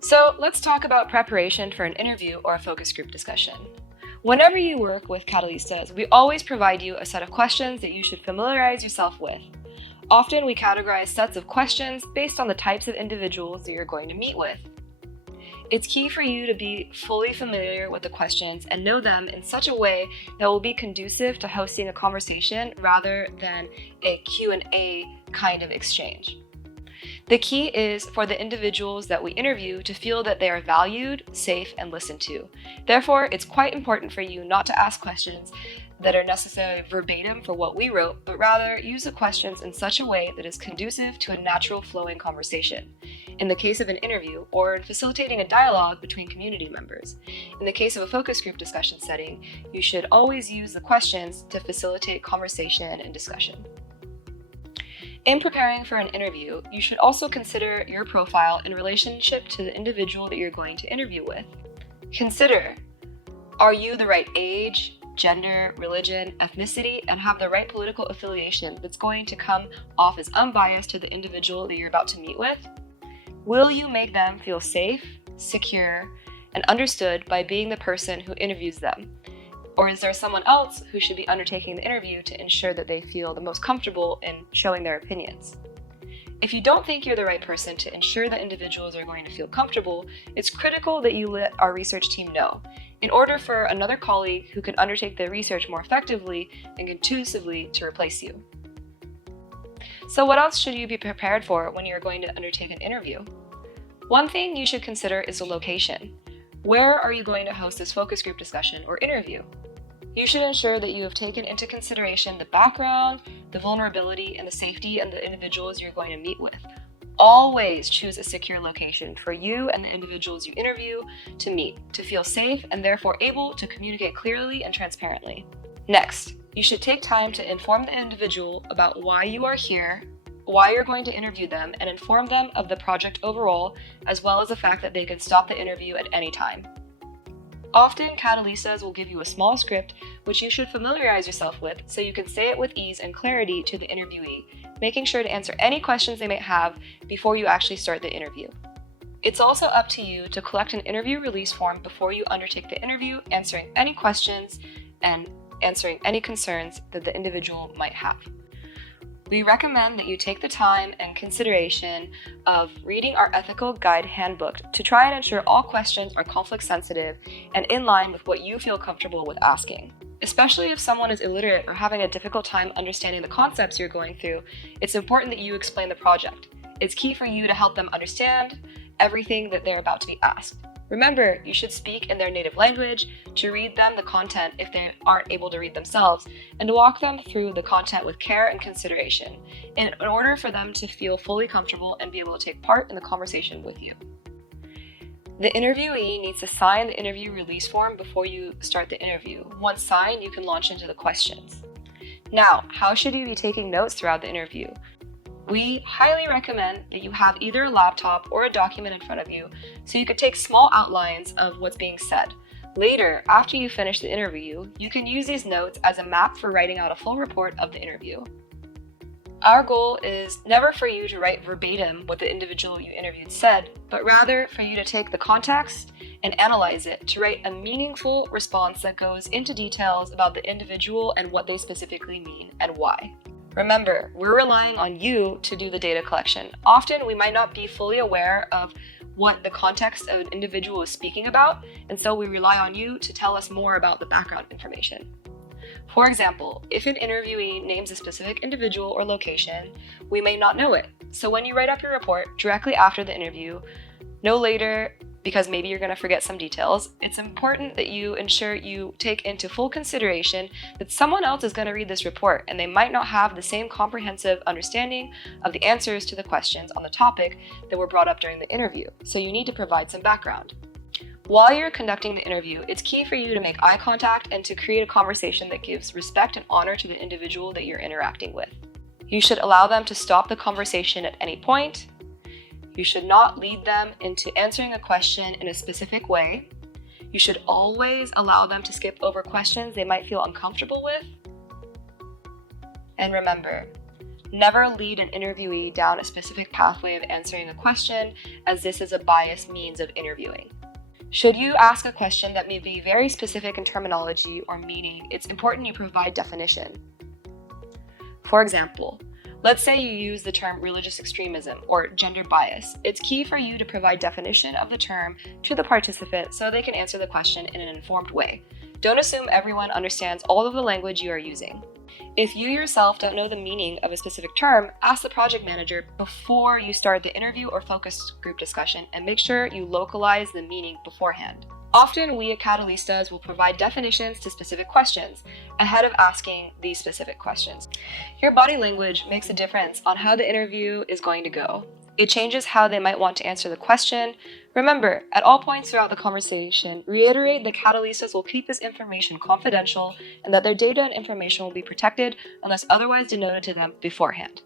So let's talk about preparation for an interview or a focus group discussion. Whenever you work with Catalystas, we always provide you a set of questions that you should familiarize yourself with. Often we categorize sets of questions based on the types of individuals that you're going to meet with. It's key for you to be fully familiar with the questions and know them in such a way that will be conducive to hosting a conversation rather than a Q&A kind of exchange. The key is for the individuals that we interview to feel that they are valued, safe, and listened to. Therefore, it's quite important for you not to ask questions that are necessarily verbatim for what we wrote, but rather use the questions in such a way that is conducive to a natural flowing conversation. In the case of an interview, or in facilitating a dialogue between community members. In the case of a focus group discussion setting, you should always use the questions to facilitate conversation and discussion. In preparing for an interview, you should also consider your profile in relationship to the individual that you're going to interview with. Consider, are you the right age, gender, religion, ethnicity, and have the right political affiliation that's going to come off as unbiased to the individual that you're about to meet with? Will you make them feel safe, secure, and understood by being the person who interviews them? Or is there someone else who should be undertaking the interview to ensure that they feel the most comfortable in showing their opinions? If you don't think you're the right person to ensure that individuals are going to feel comfortable, it's critical that you let our research team know, in order for another colleague who can undertake the research more effectively and contusively to replace you. So what else should you be prepared for when you're going to undertake an interview? One thing you should consider is the location. Where are you going to host this focus group discussion or interview? You should ensure that you have taken into consideration the background, the vulnerability, and the safety of the individuals you're going to meet with. Always choose a secure location for you and the individuals you interview to meet, to feel safe and therefore able to communicate clearly and transparently. Next, you should take time to inform the individual about why you are here, why you're going to interview them, and inform them of the project overall, as well as the fact that they can stop the interview at any time. Often, Catalystas will give you a small script which you should familiarize yourself with so you can say it with ease and clarity to the interviewee, making sure to answer any questions they may have before you actually start the interview. It's also up to you to collect an interview release form before you undertake the interview, answering any questions and answering any concerns that the individual might have. We recommend that you take the time and consideration of reading our ethical guide handbook to try and ensure all questions are conflict sensitive and in line with what you feel comfortable with asking. Especially if someone is illiterate or having a difficult time understanding the concepts you're going through, it's important that you explain the project. It's key for you to help them understand everything that they're about to be asked. Remember, you should speak in their native language, to read them the content if they aren't able to read themselves, and to walk them through the content with care and consideration, in order for them to feel fully comfortable and be able to take part in the conversation with you. The interviewee needs to sign the interview release form before you start the interview. Once signed, you can launch into the questions. Now, how should you be taking notes throughout the interview? We highly recommend that you have either a laptop or a document in front of you so you could take small outlines of what's being said. Later, after you finish the interview, you can use these notes as a map for writing out a full report of the interview. Our goal is never for you to write verbatim what the individual you interviewed said, but rather for you to take the context and analyze it to write a meaningful response that goes into details about the individual and what they specifically mean and why. Remember, we're relying on you to do the data collection. Often, we might not be fully aware of what the context of an individual is speaking about, and so we rely on you to tell us more about the background information. For example, if an interviewee names a specific individual or location, we may not know it. So when you write up your report directly after the interview, no later, because maybe you're going to forget some details, it's important that you ensure you take into full consideration that someone else is going to read this report and they might not have the same comprehensive understanding of the answers to the questions on the topic that were brought up during the interview, so you need to provide some background. While you're conducting the interview, it's key for you to make eye contact and to create a conversation that gives respect and honor to the individual that you're interacting with. You should allow them to stop the conversation at any point. You should not lead them into answering a question in a specific way. You should always allow them to skip over questions they might feel uncomfortable with. And remember, Never lead an interviewee down a specific pathway of answering a question, as this is a biased means of interviewing. Should you ask a question that may be very specific in terminology or meaning, it's important you provide definition. For example, let's say you use the term religious extremism or gender bias. It's key for you to provide definition of the term to the participant so they can answer the question in an informed way. Don't assume everyone understands all of the language you are using. If you yourself don't know the meaning of a specific term, ask the project manager before you start the interview or focus group discussion, and make sure you localize the meaning beforehand. Often, we at Catalystas will provide definitions to specific questions ahead of asking these specific questions. Your body language makes a difference on how the interview is going to go. It changes how they might want to answer the question. Remember, at all points throughout the conversation, reiterate that Catalystas will keep this information confidential and that their data and information will be protected unless otherwise denoted to them beforehand.